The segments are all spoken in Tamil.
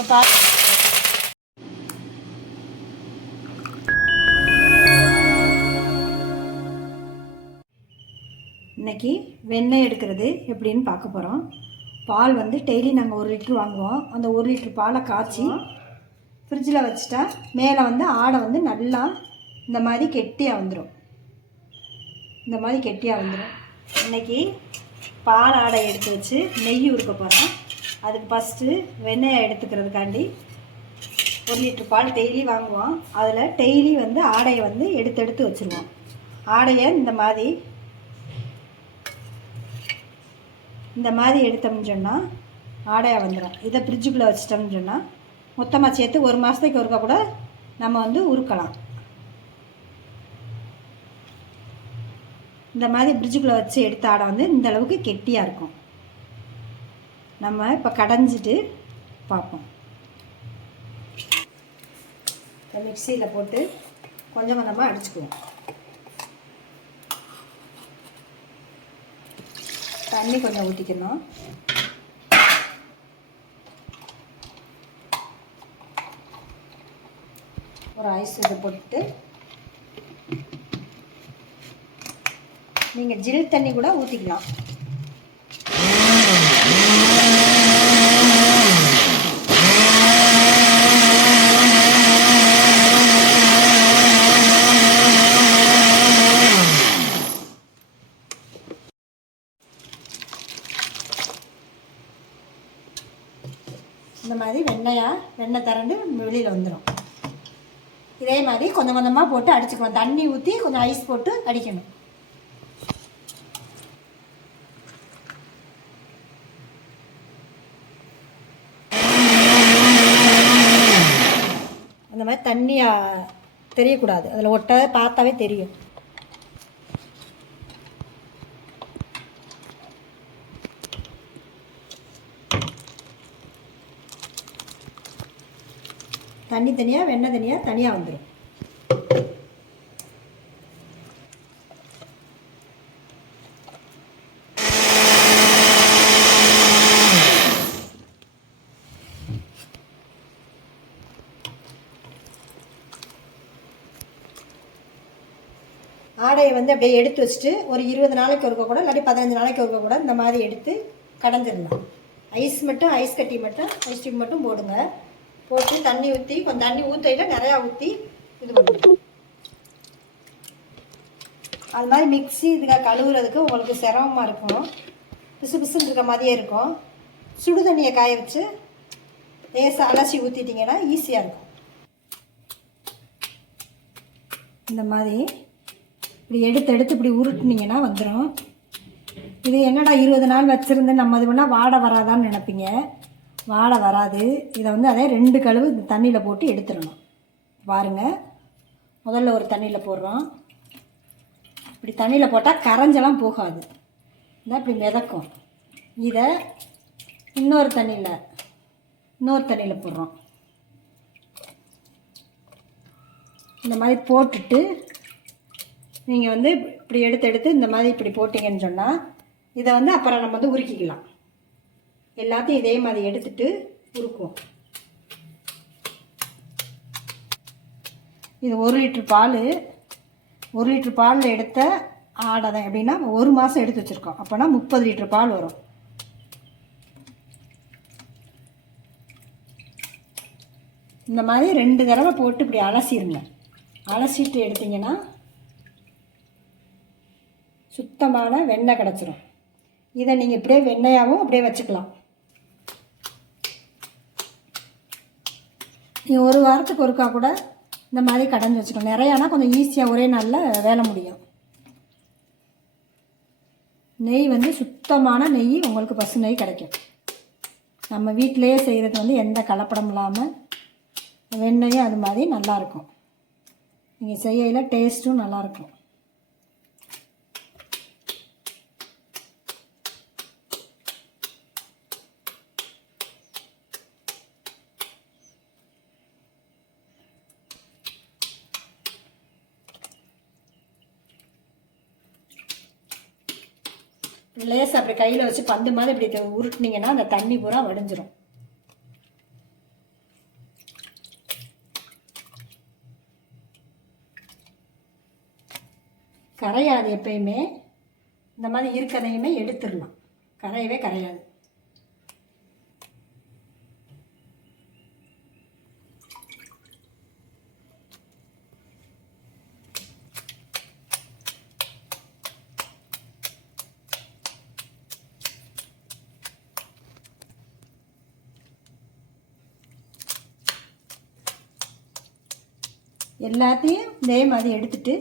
இப்போ இன்றைக்கி வெண்ணெய் எடுக்கிறது எப்படின்னு பார்க்க போகிறோம். பால் வந்து டெய்லி நாங்கள் 1 லிட்ரு வாங்குவோம். அந்த 1 லிட்ரு பாலை காய்ச்சி ஃப்ரிட்ஜில் வச்சுட்டா மேலே வந்து ஆடை வந்து நல்லா இந்த மாதிரி கெட்டியாக வந்துடும். இன்றைக்கி பால் ஆடை எடுத்து வச்சு நெய் உருக்க போகிறோம். அதுக்கு ஃபஸ்ட்டு வெண்ணெயை எடுத்துக்கிறதுக்காண்டி 1 லிட்ரு பால் டெய்லி வாங்குவோம். அதில் டெய்லி வந்து ஆடையை வந்து எடுத்து வச்சுருவோம். ஆடையை இந்த மாதிரி எடுத்தோம்னு சொன்னால் ஆடையாக வந்துடும். இதை ஃப்ரிட்ஜுக்குள்ளே வச்சிட்டோம்னு சொன்னால் மொத்தமாக சேர்த்து 1 மாதத்துக்கு ஒருக்கா கூட நம்ம வந்து உருக்கலாம். இந்த மாதிரி ஃப்ரிட்ஜுக்குள்ளே வச்சு எடுத்த ஆடை வந்து இந்த அளவுக்கு கெட்டியாக இருக்கும். நம்ம இப்போ கடைஞ்சிட்டு பார்ப்போம். இப்போ மிக்சியில் போட்டு கொஞ்சம் கொஞ்சமாக அடிச்சுக்குவோம். தண்ணி கொஞ்சம் ஊற்றிக்கணும். ஒரு ஐஸ் இதை போட்டு நீங்கள் ஜில் தண்ணி கூட ஊற்றிக்கலாம். இந்த மாதிரி வெண்ணெய் திரண்டு வெளியில் வந்துடும். இதே மாதிரி கொஞ்சம் கொஞ்சமாக போட்டு அடிச்சுக்கணும். தண்ணி ஊற்றி கொஞ்சம் ஐஸ் போட்டு அடிக்கணும். அந்த மாதிரி தண்ணியாக தெரியக்கூடாது. அதில் ஒட்ட பார்த்தாவே தெரியும். தண்ணி தனியாக வெண்ணெய் தனியாக வந்துடும். ஆடையை வந்து அப்படியே எடுத்து வச்சுட்டு ஒரு 20 நாளைக்கு ஒருக்க கூட இல்லாட்டி 15 நாளைக்கு ஒருக்க கூட இந்த மாதிரி எடுத்து கடைஞ்சிடலாம். ஐஸ் கட்டி மட்டும் ஐஸ் டியூப் மட்டும் போடுங்க. போட்டு தண்ணி ஊற்றி கொஞ்சம் தண்ணி ஊற்றில நிறையா ஊற்றி இது பண்ணுவோம். அது மாதிரி மிக்ஸி இதுக்காக கழுவுறதுக்கு உங்களுக்கு சிரமமாக இருக்கும். பிசு பிசுன்னு இருக்க மாதிரியே இருக்கும். சுடு தண்ணியை காய வச்சு லேசாக அலசி ஊற்றிட்டிங்கன்னா ஈஸியாக இருக்கும். இந்த மாதிரி இப்படி எடுத்து இப்படி உருட்டுனீங்கன்னா வந்துடும். இது என்னடா 20 நாள் வச்சுருந்து நம்ம இது பண்ணால் வாடை வராதான்னு நினைப்பீங்க. வாடை வராது. இதை வந்து அதே 2 கழுவு இந்த தண்ணியில் போட்டு எடுத்துடணும். பாருங்கள், முதல்ல ஒரு தண்ணியில் போடுறோம். இப்படி தண்ணியில் போட்டால் கரைஞ்செல்லாம் போகாது. இந்த இப்படி மிதக்கும். இதை இன்னொரு தண்ணியில் போடுறோம். இந்த மாதிரி போட்டுட்டு நீங்கள் வந்து இப்படி எடுத்து இந்த மாதிரி இப்படி போட்டிங்கன்னு சொன்னால் இதை வந்து அப்புறம் நம்ம வந்து உருக்கிக்கலாம். எல்லாத்தையும் இதே மாதிரி எடுத்துட்டு உருக்குவோம். இது 1 லிட்ரு பால். 1 லிட்ரு பாலில் எடுத்த ஆடை தான் எப்படின்னா 1 மாதம் எடுத்து வச்சுருக்கோம். அப்போனா 30 லிட்ரு பால் வரும். இந்த மாதிரி 2 தடவை போட்டு இப்படி அலசிடுங்க. அலசிட்டு எடுத்திங்கன்னா சுத்தமான வெண்ணெய் கிடச்சிரும். இதை நீங்கள் இப்படியே வெண்ணெயாகவும் அப்படியே வச்சுக்கலாம். நீங்கள் 1 வாரத்துக்கு ஒருக்கா கூட இந்த மாதிரி கடைஞ்சி வச்சுக்கணும். நிறையானா கொஞ்சம் ஈஸியாக ஒரே நாளில் வேலை முடியும். நெய் வந்து சுத்தமான நெய் உங்களுக்கு பசு நெய் கிடைக்கும். நம்ம வீட்டிலையே செய்கிறது வந்து எந்த கலப்படம் இல்லாமல் வெண்ணெயும் அது மாதிரி நல்லாயிருக்கும். நீங்கள் செய்யல டேஸ்ட்டும் நல்லாயிருக்கும். லேசாக அப்படி கையில் வச்சு பந்து மாதிரி இப்படி உருட்டினீங்கன்னா அந்த தண்ணி பூரா வடிஞ்சிரும். கரையாது. எப்பயுமே இந்த மாதிரி இருக்கிறதையுமே எடுத்துடலாம், கரையவே கரையாது. எல்லாத்தையும் இதே மாதிரி எடுத்துட்டு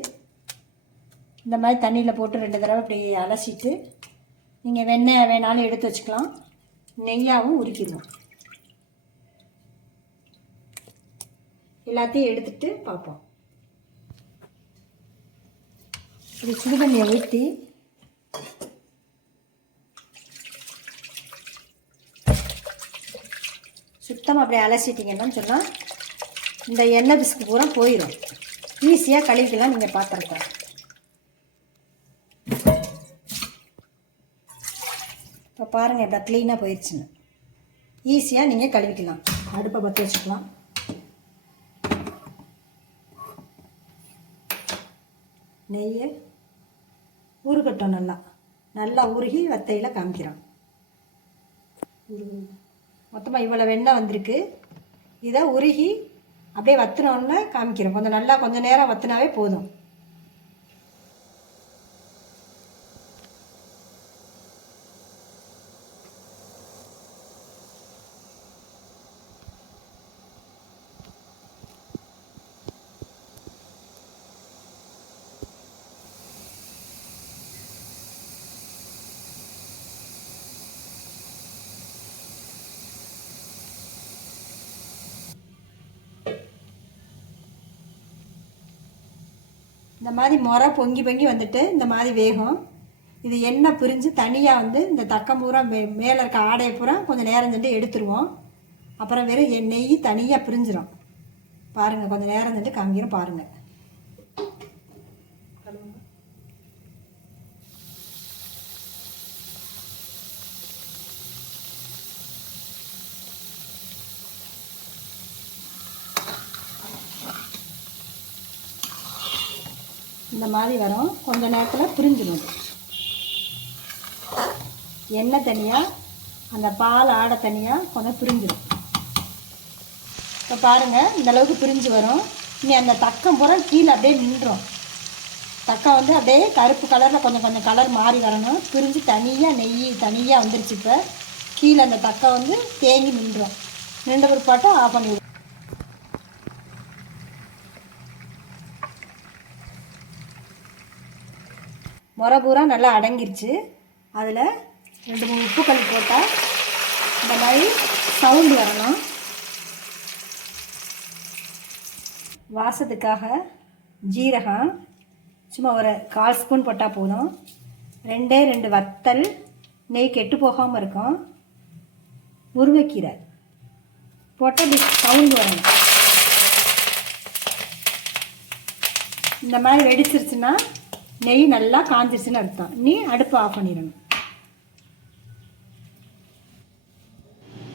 இந்த மாதிரி தண்ணியில் போட்டு 2 தடவை இப்படி அலசிட்டு நீங்கள் வெண்ணெய் வேணாலும் எடுத்து வச்சுக்கலாம், நெய்யாகவும் உரிக்கணும். எல்லாத்தையும் எடுத்துட்டு பார்ப்போம். இப்படி சுடுதண்ணியை ஊற்றி சுத்தமாக அப்படியே அலசிட்டிங்கன்னு சொன்னால் இந்த எண்ணெய் பிசுக்கு பூரா போயிடும். ஈஸியாக கழுவிக்கலாம். நீங்கள் பாத்திரத்தை இப்போ பாருங்கள், இப்போ க்ளீனாக போயிடுச்சுன்னு ஈஸியாக நீங்கள் கழுவிக்கலாம். அடுப்பை பற்ற வச்சுக்கலாம். நெய்யை உருகட்டும். நல்லா நல்லா உருகி வத்தையில் காமிக்கிறோம். மொத்தமாக இவ்வளோ வெண்ணெய் வந்திருக்கு. இதை உருகி அப்படியே வற்றினோன்னு காமிக்கிறோம். கொஞ்சம் நேரம் வற்றினாவே போதும். இந்த மாதிரி முறை பொங்கி வந்துட்டு இந்த மாதிரி வேகும். இது எண்ணெய் பிரிஞ்சு தனியாக இந்த தக்கம் பூரா மேலே இருக்க ஆடையை பூரா கொஞ்சம் நேரம் சென்று எடுத்துருவோம். அப்புறம் வெறும் நெய் தனியாக பிரிஞ்சிடும். பாருங்கள், கொஞ்சம் நேரம் சென்று காமிக்கிறோம் பாருங்கள். இந்த மாதிரி வரும். கொஞ்ச நேரத்தில் பிரிஞ்சிடும். எண்ணெய் தனியாக, அந்த பால் ஆடை தனியாக கொஞ்சம் பிரிஞ்சிடும். இப்போ பாருங்கள், இந்தளவுக்கு பிரிஞ்சு வரும். இனி அந்த தக்கம் பூரா கீழே அப்படியே நின்றோம். தக்கம் அப்படியே கருப்பு கலரில் கொஞ்சம் கலர் மாறி வரணும். பிரிஞ்சு தனியாக நெய் தனியாக வந்துருச்சு. இப்போ கீழே அந்த தக்கம் தேங்கி நின்றோம். நின்ற பிற்பாட்டை ஆஃப் பண்ணி முறை பூரா நல்லா அடங்கிருச்சு. அதில் 2-3 உப்புக்கல் போட்டால் இந்த மாதிரி சவுண்டு வரணும். வாசத்துக்காக ஜீரகம் சும்மா ஒரு 1/4 ஸ்பூன் போட்டால் போதும். 2 வத்தல், நெய் கெட்டு போகாமல் இருக்கும். முருங்கைக்கீரை போட்டால் இப்படி சவுண்டு வரணும். இந்த மாதிரி வெடிச்சிருச்சுன்னா நெய் நல்லா காஞ்சிருச்சுன்னு அர்த்தம். நீ அடுப்பு ஆஃப் பண்ணிடணும்.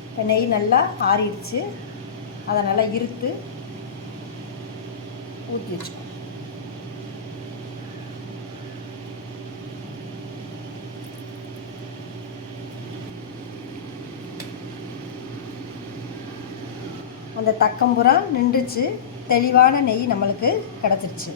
இப்போ நெய் நல்லா ஆறிடுச்சு. அதை நல்லா இருத்து ஊற்றி வச்சுக்கோ. அந்த தக்கம்புறம் நின்றுச்சு. தெளிவான நெய் நம்மளுக்கு கிடச்சிருச்சு.